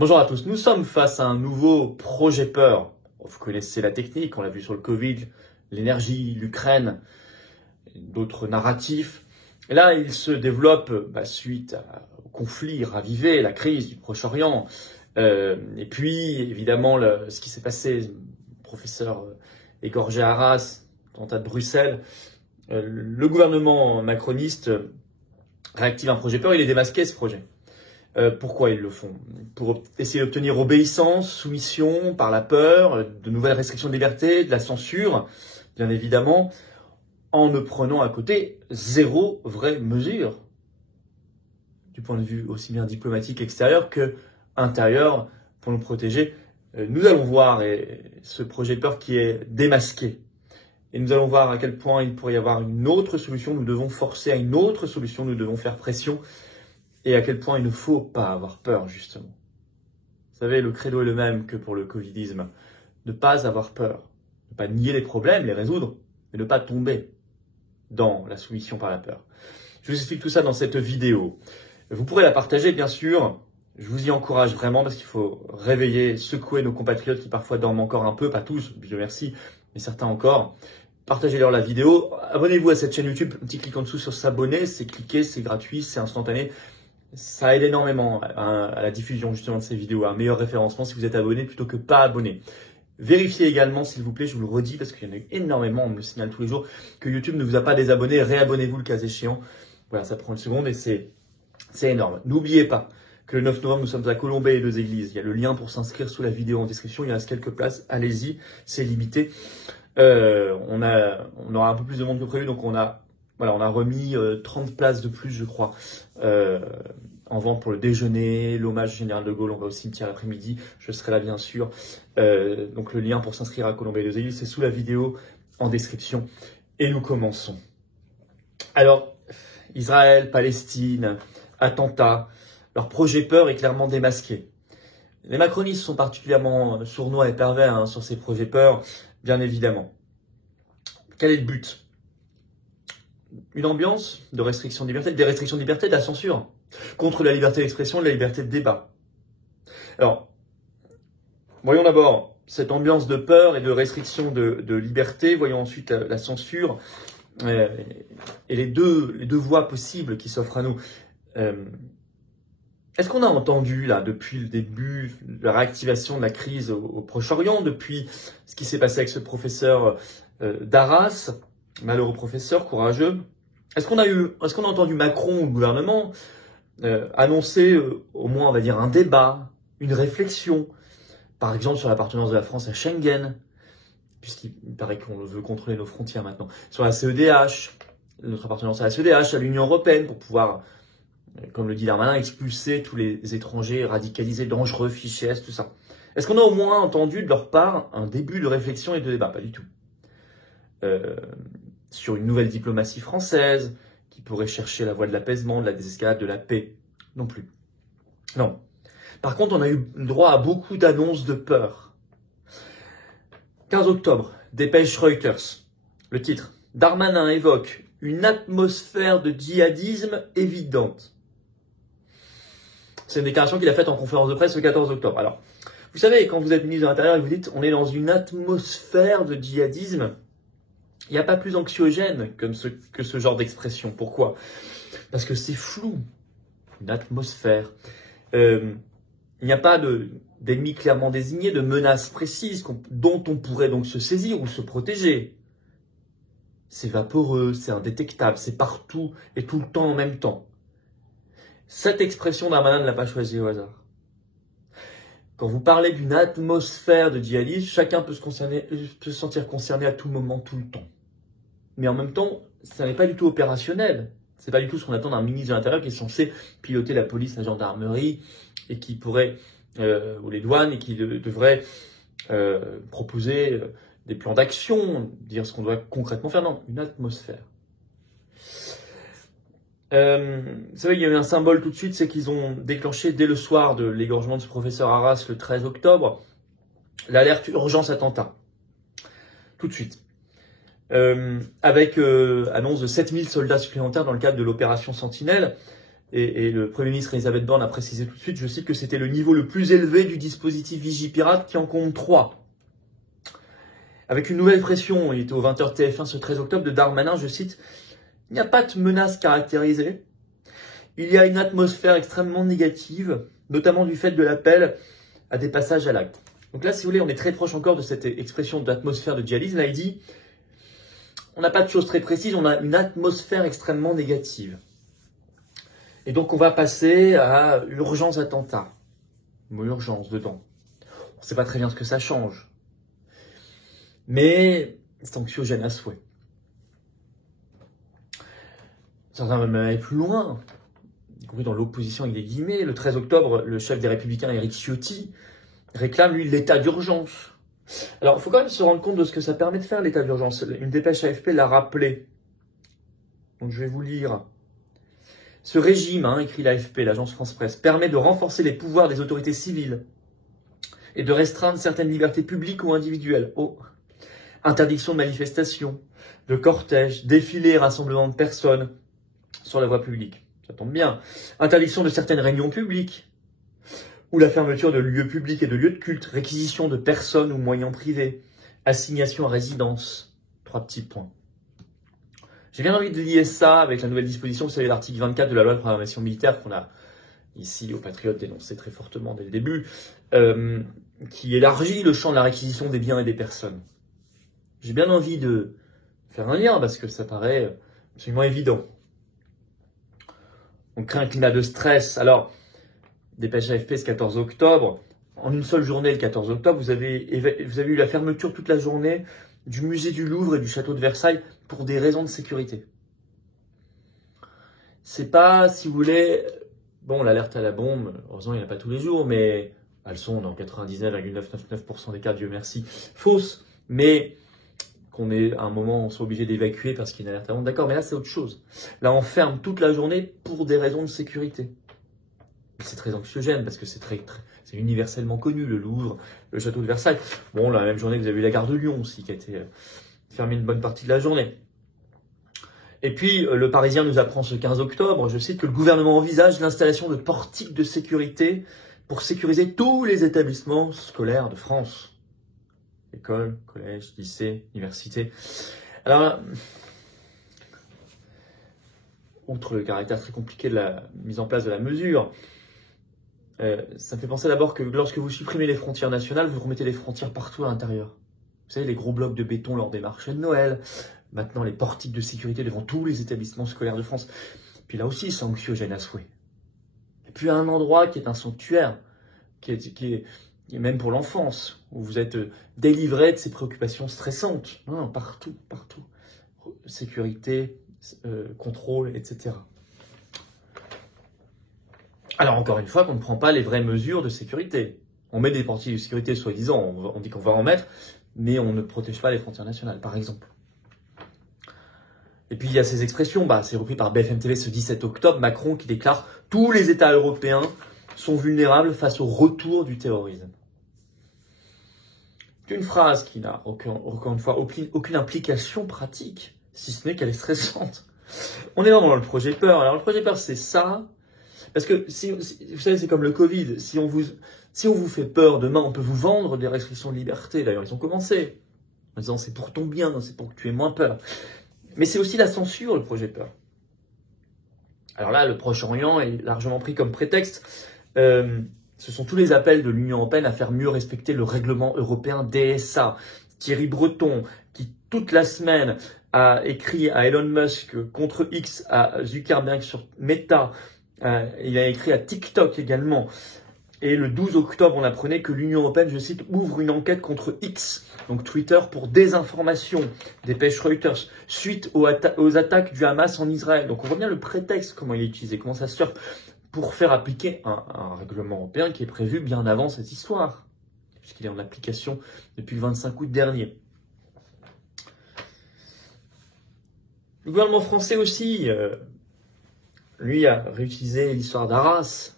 Bonjour à tous, nous sommes face à un nouveau projet peur. Vous connaissez la technique, on l'a vu sur le Covid, l'énergie, l'Ukraine, d'autres narratifs. Et là, il se développe suite au conflit ravivé, la crise du Proche-Orient. Et puis, évidemment, ce qui s'est passé, le professeur égorgé à Arras, attentat de Bruxelles. Le gouvernement macroniste réactive un projet peur, il est démasqué ce projet. Pourquoi ils le font? Pour essayer d'obtenir obéissance, soumission par la peur, de nouvelles restrictions de liberté, de la censure, bien évidemment, en ne prenant à côté zéro vraie mesure, du point de vue aussi bien diplomatique extérieur que intérieur, pour nous protéger. Nous allons voir ce projet de peur qui est démasqué. Et nous allons voir à quel point il pourrait y avoir une autre solution, nous devons forcer à une autre solution, nous devons faire pression. Et à quel point il ne faut pas avoir peur, justement. Vous savez, le credo est le même que pour le covidisme. Ne pas avoir peur. Ne pas nier les problèmes, les résoudre, mais ne pas tomber dans la soumission par la peur. Je vous explique tout ça dans cette vidéo. Vous pourrez la partager, bien sûr. Je vous y encourage vraiment parce qu'il faut réveiller, secouer nos compatriotes qui parfois dorment encore un peu, pas tous, Dieu merci, mais certains encore. Partagez-leur la vidéo. Abonnez-vous à cette chaîne YouTube. Un petit clic en dessous sur s'abonner. C'est cliquer, c'est gratuit, c'est instantané. Ça aide énormément à la diffusion justement de ces vidéos, à un meilleur référencement si vous êtes abonné plutôt que pas abonné. Vérifiez également, s'il vous plaît, je vous le redis parce qu'il y en a eu énormément, on me le signale tous les jours, que YouTube ne vous a pas désabonné, réabonnez-vous le cas échéant. Voilà, ça prend une seconde et c'est énorme. N'oubliez pas que le 9 novembre, nous sommes à Colombey et 2 églises. Il y a le lien pour s'inscrire sous la vidéo en description, il reste quelques places, allez-y, c'est limité. On aura un peu plus de monde que prévu, donc on a remis 30 places de plus, je crois, en vente pour le déjeuner, l'hommage au général de Gaulle. On va au cimetière l'après-midi, je serai là bien sûr. Donc le lien pour s'inscrire à Colombey et 2 églises, c'est sous la vidéo en description. Et nous commençons. Alors, Israël, Palestine, attentat, leur projet peur est clairement démasqué. Les macronistes sont particulièrement sournois et pervers sur ces projets peur, bien évidemment. Quel est le but? Une ambiance de restriction de liberté, des restrictions de liberté, de la censure, contre la liberté d'expression, de la liberté de débat. Alors, voyons d'abord cette ambiance de peur et de restriction de liberté, voyons ensuite la censure et les deux voies possibles qui s'offrent à nous. Est-ce qu'on a entendu, là, depuis le début de la réactivation de la crise au Proche-Orient, depuis ce qui s'est passé avec ce professeur d'Arras, malheureux professeur, courageux, est-ce qu'on a entendu Macron ou le gouvernement annoncer au moins, on va dire, un débat, une réflexion, par exemple sur l'appartenance de la France à Schengen, puisqu'il paraît qu'on veut contrôler nos frontières maintenant, sur la CEDH, notre appartenance à la CEDH, à l'Union européenne, pour pouvoir, comme le dit Darmanin, expulser tous les étrangers radicalisés, dangereux, fichés S, tout ça. Est-ce qu'on a au moins entendu de leur part un début de réflexion et de débat? Pas du tout. Sur une nouvelle diplomatie française qui pourrait chercher la voie de l'apaisement, de la désescalade, de la paix. Non plus. Non. Par contre, on a eu le droit à beaucoup d'annonces de peur. 15 octobre, dépêche Reuters. Le titre: Darmanin évoque une atmosphère de djihadisme évidente. C'est une déclaration qu'il a faite en conférence de presse le 14 octobre. Alors, vous savez, quand vous êtes ministre de l'Intérieur et vous dites on est dans une atmosphère de djihadisme, il n'y a pas plus anxiogène que ce genre d'expression. Pourquoi? Parce que c'est flou, une atmosphère. Il n'y a pas d'ennemis clairement désignés, de menaces précises dont on pourrait donc se saisir ou se protéger. C'est vaporeux, c'est indétectable, c'est partout et tout le temps en même temps. Cette expression, Darmanin ne l'a pas choisie au hasard. Quand vous parlez d'une atmosphère de djihadisme, chacun peut se sentir concerné à tout moment, tout le temps. Mais en même temps, ça n'est pas du tout opérationnel. C'est pas du tout ce qu'on attend d'un ministre de l'Intérieur qui est censé piloter la police, la gendarmerie, et qui pourrait, ou les douanes, et qui devrait proposer des plans d'action, dire ce qu'on doit concrètement faire. Non, une atmosphère. Vous savez, il y a eu un symbole tout de suite, c'est qu'ils ont déclenché dès le soir de l'égorgement de ce professeur Arras le 13 octobre, l'alerte urgence attentat. Tout de suite. Avec annonce de 7000 soldats supplémentaires dans le cadre de l'opération Sentinelle. Et le Premier ministre Elisabeth Borne a précisé tout de suite, je cite, que c'était le niveau le plus élevé du dispositif Vigipirate qui en compte 3. Avec une nouvelle pression, il était au 20h TF1 ce 13 octobre, de Darmanin, je cite, il n'y a pas de menace caractérisée. Il y a une atmosphère extrêmement négative, notamment du fait de l'appel à des passages à l'acte. Donc là, si vous voulez, on est très proche encore de cette expression d'atmosphère de djihadisme. Là, il dit, on n'a pas de choses très précises, on a une atmosphère extrêmement négative. Et donc, on va passer à l'urgence attentat. Mot urgence dedans. On ne sait pas très bien ce que ça change. Mais c'est anxiogène à souhait. Certains veulent même aller plus loin, y compris dans l'opposition avec des guillemets. Le 13 octobre, le chef des Républicains, Éric Ciotti, réclame, lui, l'état d'urgence. Alors, il faut quand même se rendre compte de ce que ça permet de faire, l'état d'urgence. Une dépêche AFP l'a rappelé. Donc, je vais vous lire. Ce régime, écrit l'AFP, l'agence France-Presse, permet de renforcer les pouvoirs des autorités civiles et de restreindre certaines libertés publiques ou individuelles. Interdiction de manifestations, de cortèges, défilés et rassemblements de personnes sur la voie publique. Ça tombe bien. Interdiction de certaines réunions publiques ou la fermeture de lieux publics et de lieux de culte, réquisition de personnes ou moyens privés, assignation à résidence. 3 petits points. J'ai bien envie de lier ça avec la nouvelle disposition, vous savez, l'article 24 de la loi de programmation militaire qu'on a ici aux Patriotes dénoncé très fortement dès le début, qui élargit le champ de la réquisition des biens et des personnes. J'ai bien envie de faire un lien parce que ça paraît absolument évident. On crée un climat de stress. Alors, dépêche AFP ce 14 octobre. En une seule journée, le 14 octobre, vous avez eu la fermeture toute la journée du musée du Louvre et du château de Versailles pour des raisons de sécurité. C'est pas, si vous voulez, bon, l'alerte à la bombe, heureusement il n'y en a pas tous les jours, mais elles sont dans 99,999% des cas, Dieu merci, fausses, mais qu'on est à un moment, on soit obligé d'évacuer parce qu'il y a une alerte à la bombe, d'accord, mais là c'est autre chose. Là on ferme toute la journée pour des raisons de sécurité. C'est très anxiogène parce que c'est c'est universellement connu, le Louvre, le château de Versailles. Bon, la même journée, vous avez eu la gare de Lyon aussi, qui a été fermée une bonne partie de la journée. Et puis, le Parisien nous apprend ce 15 octobre, je cite, que le gouvernement envisage l'installation de portiques de sécurité pour sécuriser tous les établissements scolaires de France. Écoles, collèges, lycées, universités. Alors, outre le caractère très compliqué de la mise en place de la mesure, ça me fait penser d'abord que lorsque vous supprimez les frontières nationales, vous remettez les frontières partout à l'intérieur. Vous savez, les gros blocs de béton lors des marchés de Noël, maintenant les portiques de sécurité devant tous les établissements scolaires de France. Puis là aussi, c'est anxiogène à souhait. Et puis à un endroit qui est un sanctuaire, qui est même pour l'enfance, où vous êtes délivré de ces préoccupations stressantes. Non, partout, partout. Sécurité, contrôle, etc. Alors encore une fois, qu'on ne prend pas les vraies mesures de sécurité. On met des portiques de sécurité soi-disant, on dit qu'on va en mettre, mais on ne protège pas les frontières nationales, par exemple. Et puis il y a ces expressions, c'est repris par BFM TV ce 17 octobre, Macron qui déclare « Tous les États européens sont vulnérables face au retour du terrorisme ». C'est une phrase qui n'a, encore une fois, aucune implication pratique, si ce n'est qu'elle est stressante. On est dans le projet peur. Alors le projet peur, c'est ça. Parce que, vous savez, c'est comme le Covid. Si on vous fait peur, demain, on peut vous vendre des restrictions de liberté. D'ailleurs, ils ont commencé en disant c'est pour ton bien, c'est pour que tu aies moins peur. Mais c'est aussi la censure, le projet peur. Alors là, le Proche-Orient est largement pris comme prétexte. Ce sont tous les appels de l'Union européenne à faire mieux respecter le règlement européen DSA. Thierry Breton, qui toute la semaine a écrit à Elon Musk contre X, à Zuckerberg sur Meta, il a écrit à TikTok également. Et le 12 octobre, on apprenait que l'Union européenne, je cite, ouvre une enquête contre X, donc Twitter, pour désinformation, dépêche Reuters, suite aux attaques du Hamas en Israël. Donc on voit bien le prétexte, comment il est utilisé, comment ça se surfe, pour faire appliquer un règlement européen qui est prévu bien avant cette histoire, puisqu'il est en application depuis le 25 août dernier. Le gouvernement français aussi, lui, a réutilisé l'histoire d'Arras.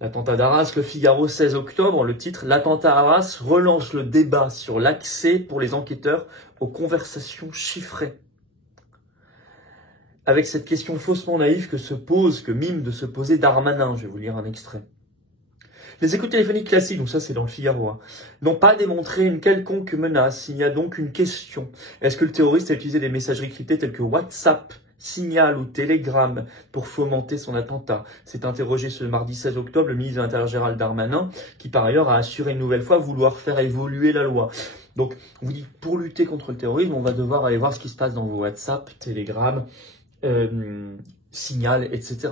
L'attentat d'Arras, Le Figaro, 16 octobre, le titre « L'attentat Arras relance le débat sur l'accès pour les enquêteurs aux conversations chiffrées ». avec cette question faussement naïve que mime de se poser Darmanin. Je vais vous lire un extrait. Les écoutes téléphoniques classiques, donc ça c'est dans le Figaro, n'ont pas démontré une quelconque menace. Il y a donc une question. Est-ce que le terroriste a utilisé des messageries cryptées telles que WhatsApp, Signal ou Telegram pour fomenter son attentat? C'est interrogé ce mardi 16 octobre le ministre de l'Intérieur Gérald Darmanin, qui par ailleurs a assuré une nouvelle fois vouloir faire évoluer la loi. Donc, on vous dit, pour lutter contre le terrorisme, on va devoir aller voir ce qui se passe dans vos WhatsApp, Telegram, Signal, etc.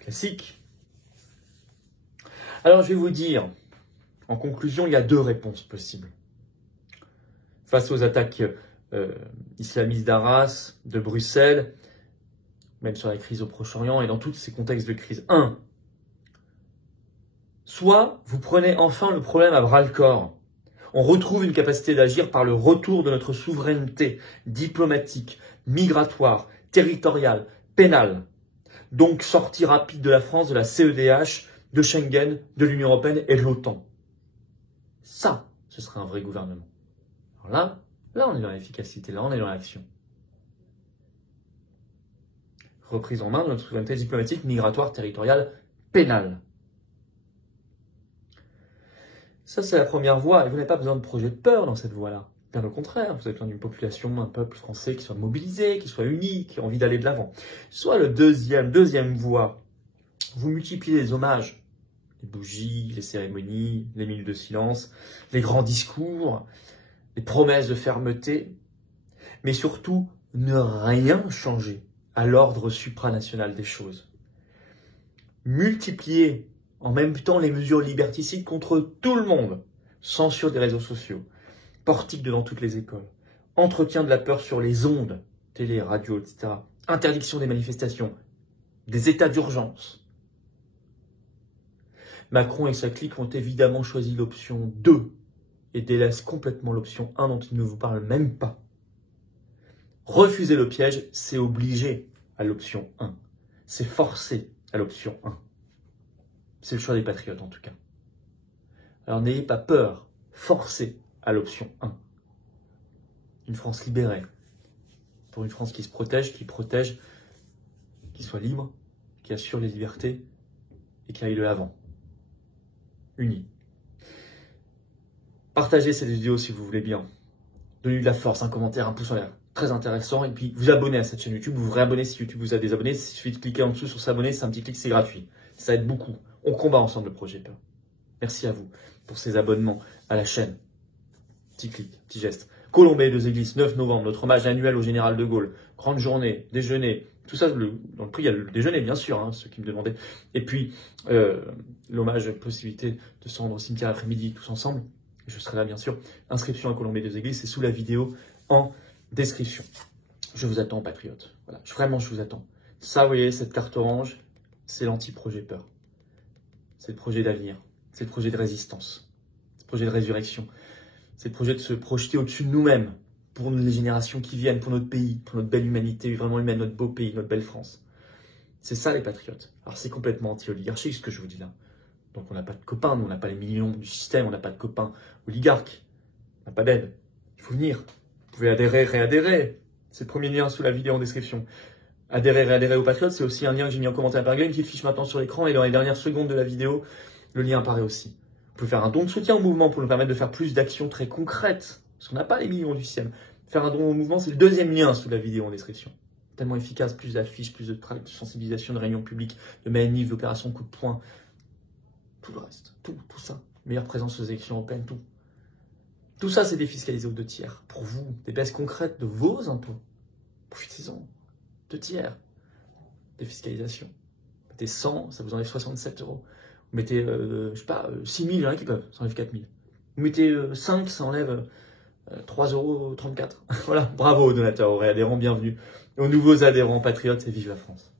Classique. Alors, je vais vous dire, en conclusion, il y a deux réponses possibles. Face aux attaques islamistes d'Arras, de Bruxelles, même sur la crise au Proche-Orient et dans tous ces contextes de crise. 1. Soit vous prenez enfin le problème à bras-le-corps. On retrouve une capacité d'agir par le retour de notre souveraineté diplomatique, migratoire, territoriale, pénale. Donc sortie rapide de la France, de la CEDH, de Schengen, de l'Union européenne et de l'OTAN. Ça, ce serait un vrai gouvernement. Alors là, on est dans l'efficacité, là, on est dans l'action. Reprise en main de notre souveraineté diplomatique, migratoire, territoriale, pénale. Ça, c'est la première voie. Et vous n'avez pas besoin de projet de peur dans cette voie-là. Bien au contraire, vous avez besoin d'une population, un peuple français qui soit mobilisé, qui soit uni, qui a envie d'aller de l'avant. Soit le deuxième voie, vous multipliez les hommages, les bougies, les cérémonies, les minutes de silence, les grands discours, les promesses de fermeté, mais surtout ne rien changer à l'ordre supranational des choses. Multiplier en même temps les mesures liberticides contre tout le monde, censure des réseaux sociaux, portique devant toutes les écoles, entretien de la peur sur les ondes, télé, radio, etc., interdiction des manifestations, des états d'urgence. Macron et sa clique ont évidemment choisi l'option 2 et délaissent complètement l'option 1 dont il ne vous parle même pas. Refuser le piège, c'est obliger à l'option 1. C'est forcer à l'option 1. C'est le choix des patriotes en tout cas. Alors n'ayez pas peur, forcez à l'option 1. Une France libérée. Pour une France qui se protège, qui soit libre, qui assure les libertés et qui aille de l'avant. Unis. Partagez cette vidéo si vous voulez bien. Donnez-lui de la force, un commentaire, un pouce en l'air. Très intéressant. Et puis vous abonnez à cette chaîne YouTube. Vous vous réabonnez si YouTube vous a désabonné. Il suffit de cliquer en dessous sur s'abonner. C'est un petit clic, c'est gratuit. Ça aide beaucoup. On combat ensemble le projet peur. Merci à vous pour ces abonnements à la chaîne. Petit clic, petit geste. Colombey deux Églises, 9 novembre, notre hommage annuel au général de Gaulle. Grande journée, déjeuner. Tout ça, dans le prix, il y a le déjeuner, bien sûr, ceux qui me demandaient. Et puis, l'hommage, possibilité de se rendre au cimetière l'après-midi, tous ensemble. Je serai là, bien sûr. Inscription à Colombey deux Églises, c'est sous la vidéo en description. Je vous attends, patriotes. Voilà, vraiment, je vous attends. Ça, vous voyez, cette carte orange, c'est l'anti-projet peur. C'est le projet d'avenir. C'est le projet de résistance. C'est le projet de résurrection. C'est le projet de se projeter au-dessus de nous-mêmes pour les générations qui viennent, pour notre pays, pour notre belle humanité, vraiment humaine, notre beau pays, notre belle France. C'est ça les patriotes. Alors c'est complètement anti-oligarchique ce que je vous dis là. Donc on n'a pas de copains, nous on n'a pas les millions du système, on n'a pas de copains oligarques, on n'a pas d'aide. Il faut venir. Vous pouvez adhérer, réadhérer. C'est le premier lien sous la vidéo en description. Adhérer, réadhérer aux patriotes, c'est aussi un lien que j'ai mis en commentaire par une petite fiche maintenant sur l'écran et dans les dernières secondes de la vidéo, le lien apparaît aussi. Vous pouvez faire un don de soutien au mouvement pour nous permettre de faire plus d'actions très concrètes. Parce qu'on n'a pas les millions du système. Faire un don au mouvement, c'est le deuxième lien sous la vidéo en description. Tellement efficace, plus d'affiches, plus de sensibilisation, de réunions publiques, de manifs, d'opérations coup de poing. Tout le reste, tout ça. Meilleure présence aux élections européennes, tout. Tout ça, c'est défiscalisé aux 2 tiers. Pour vous, des baisses concrètes de vos impôts. Profitez-en. 2 tiers. Défiscalisation. Vous mettez 100, ça vous enlève 67 €. Vous mettez, 6 000, il y en a qui peuvent, ça enlève 4 000. Vous mettez 5, ça enlève 3,34 €. Voilà, bravo aux donateurs, aux réadhérents, bienvenue. Aux nouveaux adhérents patriotes et vive la France.